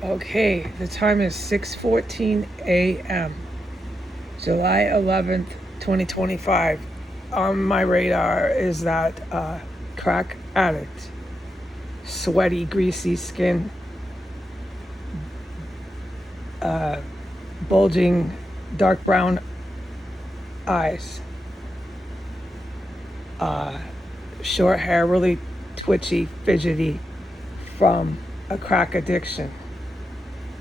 Okay, the time is 6:14 a.m. July 11th, 2025. On my radar is that crack addict, sweaty, greasy skin, bulging, dark brown eyes, short hair, really twitchy, fidgety from a crack addiction.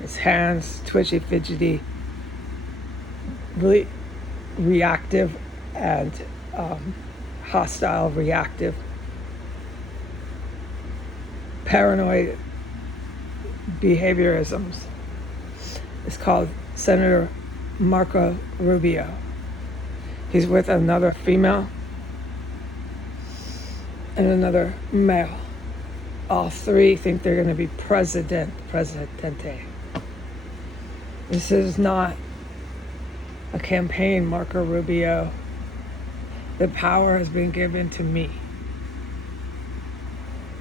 His hands twitchy, fidgety, really reactive and hostile, reactive, paranoid behaviorisms. It's called Senator Marco Rubio. He's with another female and another male. All three think they're going to be presidente. This is not a campaign, Marco Rubio. The power has been given to me.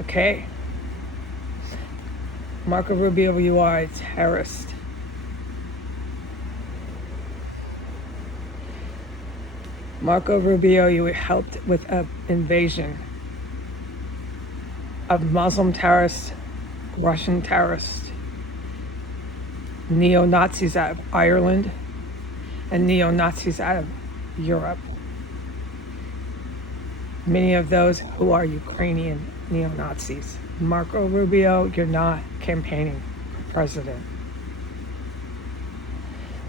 Okay? Marco Rubio, you are a terrorist. Marco Rubio, you helped with an invasion of Muslim terrorists, Russian terrorists, neo-Nazis out of Ireland, and neo-Nazis out of Europe. Many of those who are Ukrainian neo-Nazis. Marco Rubio, you're not campaigning for president.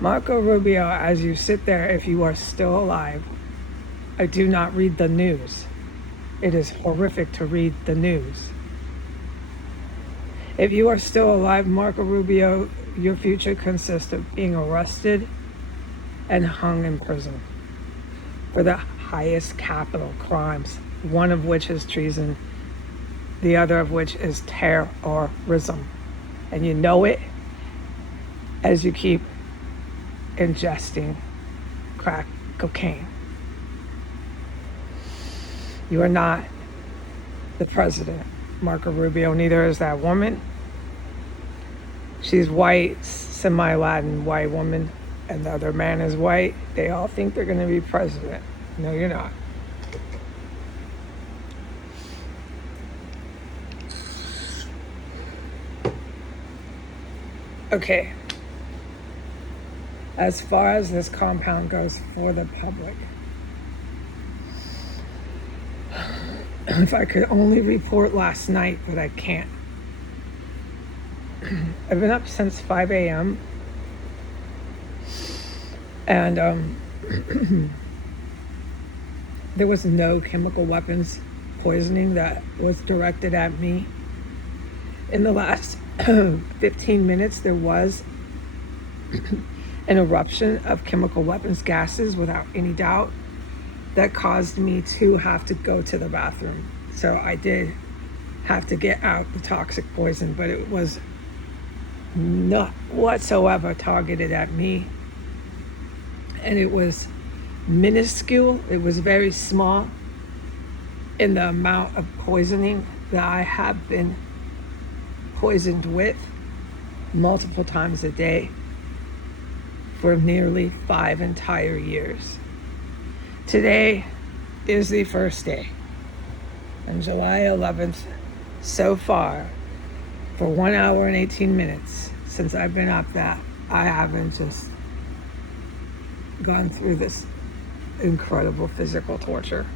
Marco Rubio, as you sit there, if you are still alive, I do not read the news. It is horrific to read the news. If you are still alive, Marco Rubio, your future consists of being arrested and hung in prison for the highest capital crimes, one of which is treason, the other of which is terrorism. And you know it as you keep ingesting crack cocaine. You are not the president, Marco Rubio. Neither is that woman. She's white, semi-Latin white woman, and the other man is white. They all think they're going to be president. No, you're not. Okay. As far as this compound goes for the public, if I could only report last night, but I can't. I've been up since 5 a.m. and there was no chemical weapons poisoning that was directed at me. In the last 15 minutes, there was an eruption of chemical weapons gases, without any doubt, that caused me to have to go to the bathroom. So I did have to get out the toxic poison, but it was not whatsoever targeted at me. And it was minuscule. It was very small in the amount of poisoning that I have been poisoned with multiple times a day for nearly 5 entire years. Today is the first day, on July 11th, so far, for 1 hour and 18 minutes since I've been up, that I haven't just gone through this incredible physical torture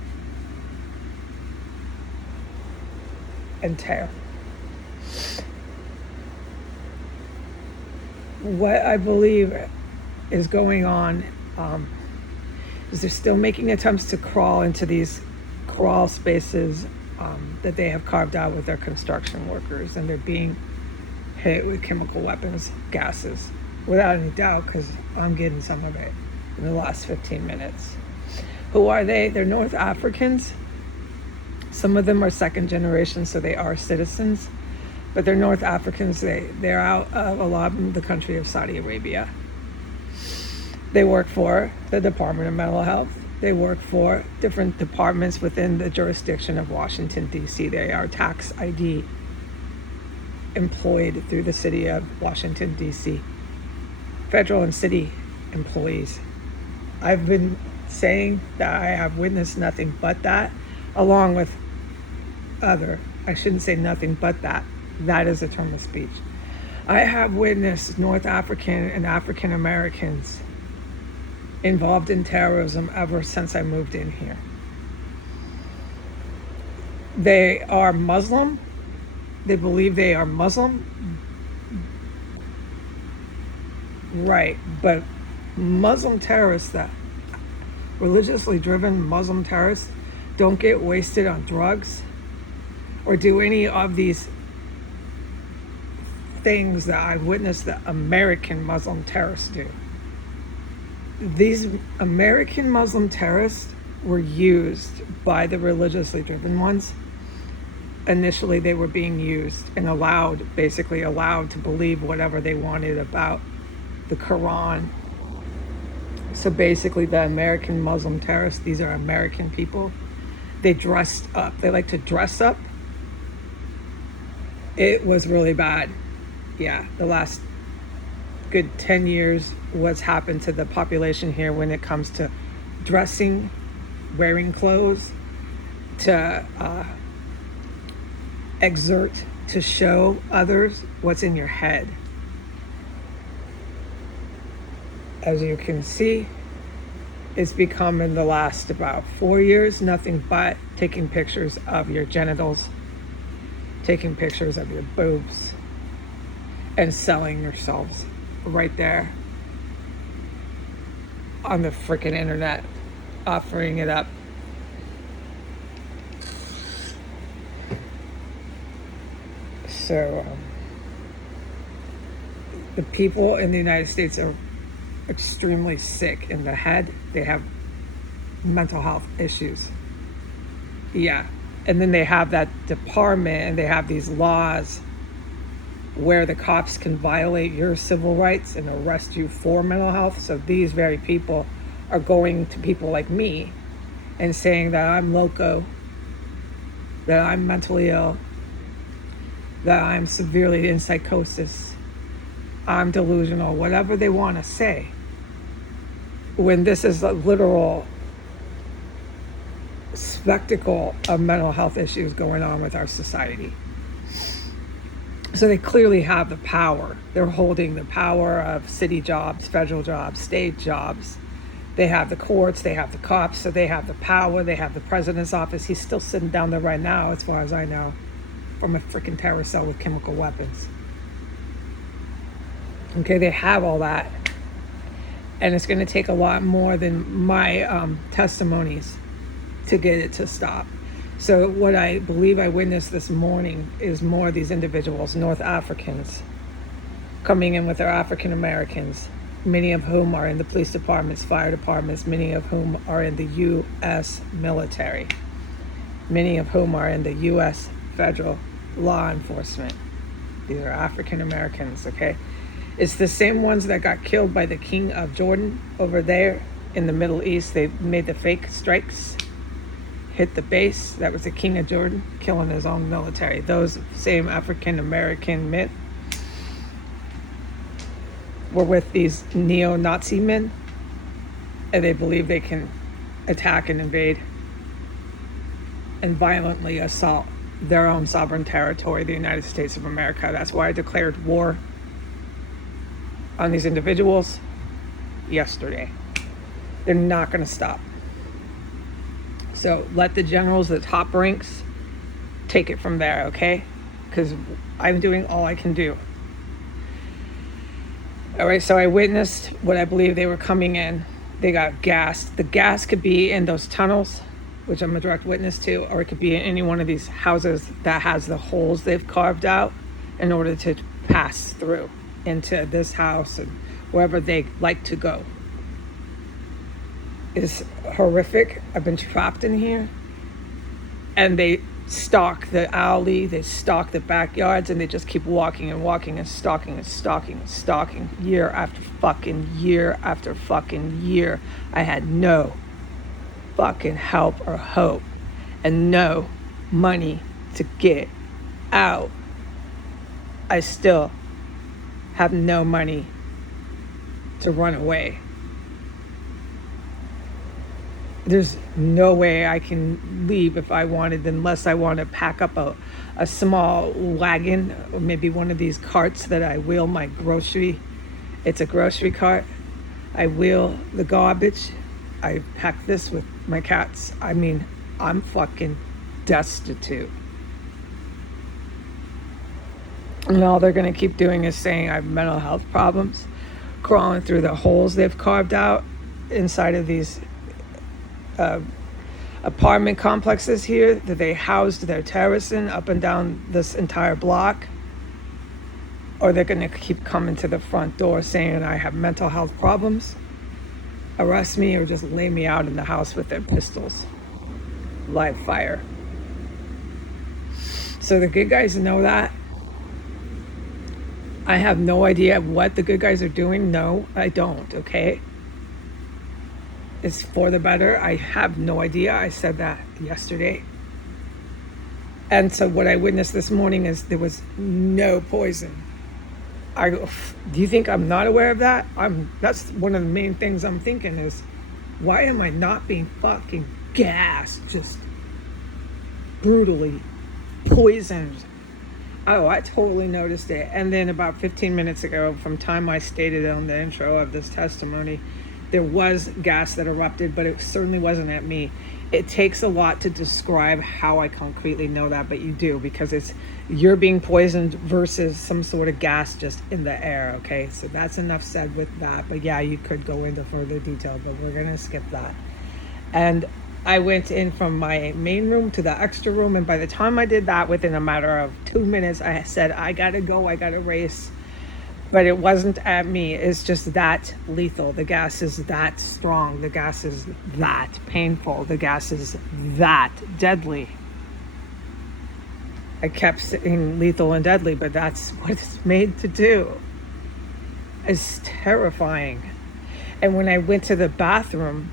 and terror. What I believe is going on is they're still making attempts to crawl into these crawl spaces that they have carved out with their construction workers, and they're being hit with chemical weapons gases, without any doubt, because I'm getting some of it in the last 15 minutes. Who are they? They're North Africans. Some of them are second generation, so they are citizens, but they're North Africans. They're out of a lot of the country of Saudi Arabia. They work for the Department of Mental Health. They work for different departments within the jurisdiction of Washington, D.C. They are tax ID employed through the city of Washington, D.C., federal and city employees. I've been saying that I have witnessed nothing but that, along with I shouldn't say nothing but that. That is a term of speech. I have witnessed North African and African Americans involved in terrorism ever since I moved in here. They are Muslim. They believe they are Muslim. Right, but Muslim terrorists, that religiously driven Muslim terrorists, don't get wasted on drugs or do any of these things that I've witnessed that American Muslim terrorists do. These American Muslim terrorists were used by the religiously driven ones. Initially, they were being used and basically allowed to believe whatever they wanted about the Quran. So basically, the American Muslim terrorists, these are American people. They dressed up. They like to dress up. It was really bad. Yeah, the last good 10 years, what's happened to the population here when it comes to dressing, wearing clothes, to exert, to show others what's in your head. As you can see, it's become in the last about 4 years nothing but taking pictures of your genitals, taking pictures of your boobs, and selling yourselves right there on the freaking internet, offering it up. So the people in the United States are extremely sick in the head. They have mental health issues. Yeah. And then they have that department and they have these laws where the cops can violate your civil rights and arrest you for mental health. So these very people are going to people like me and saying that I'm loco, that I'm mentally ill, that I'm severely in psychosis, I'm delusional, whatever they want to say, when this is a literal spectacle of mental health issues going on with our society. So they clearly have the power. They're holding the power of city jobs, federal jobs, state jobs. They have the courts, they have the cops, so they have the power. They have the president's office. He's still sitting down there right now, as far as I know, from a freaking terror cell with chemical weapons. Okay, they have all that. And it's going to take a lot more than my testimonies to get it to stop. So what I believe I witnessed this morning is more of these individuals, North Africans, coming in with their African Americans, many of whom are in the police departments, fire departments, many of whom are in the U.S. military, many of whom are in the U.S. federal law enforcement. These are African Americans, okay? It's the same ones that got killed by the king of Jordan over there in the Middle East. They made the fake strikes, hit the base. That was the king of Jordan, killing his own military. Those same African American men were with these neo-Nazi men, and they believe they can attack and invade and violently assault their own sovereign territory, the United States of America. That's why I declared war on these individuals yesterday. They're not going to stop. So let the generals, the top ranks, take it from there, okay? Because I'm doing all I can do. All right, so I witnessed what I believe they were coming in. They got gassed. The gas could be in those tunnels, which I'm a direct witness to, or it could be in any one of these houses that has the holes they've carved out in order to pass through into this house and wherever they like to go. It's horrific. I've been trapped in here, and they stalk the alley, they stalk the backyards, and they just keep walking and walking and stalking and stalking and stalking year after fucking year after fucking year. I had no fucking help or hope and no money to get out. I still have no money to run away. There's no way I can leave if I wanted, unless I want to pack up a small wagon, or maybe one of these carts that I wheel my grocery. It's a grocery cart. I wheel the garbage. I pack this with my cats. I mean, I'm fucking destitute. And all they're going to keep doing is saying I have mental health problems, crawling through the holes they've carved out inside of these apartment complexes here that they housed their terrorists in up and down this entire block. Or they're going to keep coming to the front door saying I have mental health problems, arrest me, or just lay me out in the house with their pistols. Live fire. So the good guys know that. I have no idea what the good guys are doing. No, I don't, okay? It's for the better. I have no idea. I said that yesterday. And so what I witnessed this morning is there was no poison. Do you think I'm not aware of that? That's one of the main things I'm thinking is, why am I not being fucking gassed, just brutally poisoned? Oh, I totally noticed it. And then about 15 minutes ago, from time I stated on the intro of this testimony, there was gas that erupted, but it certainly wasn't at me. It takes a lot to describe how I concretely know that, but you do, because you're being poisoned versus some sort of gas just in the air, okay? So that's enough said with that. But yeah, you could go into further detail, but we're going to skip that. And I went in from my main room to the extra room, and by the time I did that, within a matter of 2 minutes, I said, I gotta go, I gotta race. But it wasn't at me. It's just that lethal. The gas is that strong. The gas is that painful. The gas is that deadly. I kept saying lethal and deadly, but that's what it's made to do. It's terrifying. And when I went to the bathroom,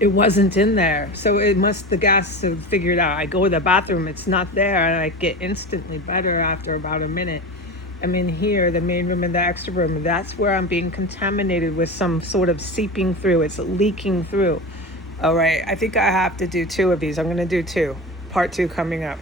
it wasn't in there. So the gas have figured out. I go to the bathroom, it's not there, and I get instantly better after about a minute. I'm in here, the main room and the extra room. That's where I'm being contaminated with some sort of seeping through. It's leaking through. All right, I think I have to do 2 of these. I'm going to do 2. Part 2 coming up.